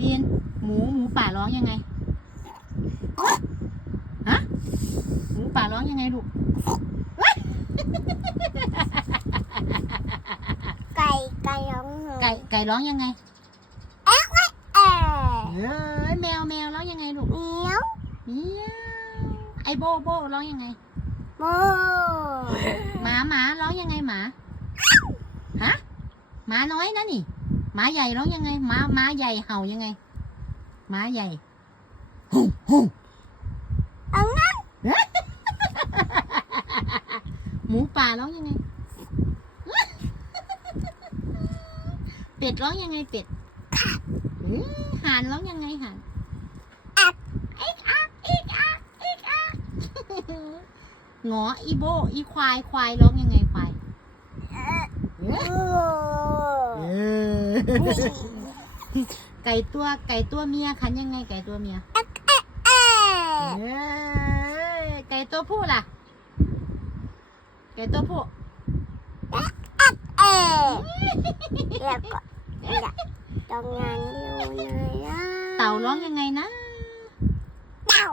ลีนหมูหมูป่าร้องยังไงฮะหมูป่าร้องยังไงลูกไก่ไก่ร้องไห้ไก่ไก่ร้องยังไงเออเอ้ยแมวแมวร้องยังไงลูกเหมียวเมียวไอโบโบร้องยังไงโมหมาหมาร้องยังไงหมาฮะหมาน้อยนะนี่ หมาใหญ่ร้องยังไงหมาหมาใหญ่เห่ายังไงหมาใหญ่หุ่งหุ่งเอางั้นหมูป่าร้องยังไง เป็ดร้องยังไงเป็ดเอ้ยห่านร้องยังไงห่านอีกอักอีกอักอีกอักหงออีโบอีควายควายร้องยังไงควายโอ้ ไก่ตัวไก่ตัวเมียคันยังไงไก่ตัวเมียเอ้ยไก่ตัวผู้ล่ะ ไก่ตัวผู้แล้วก็ตรงนั้นอยู่ไหนนะเต่าร้องยังไงนะเต่า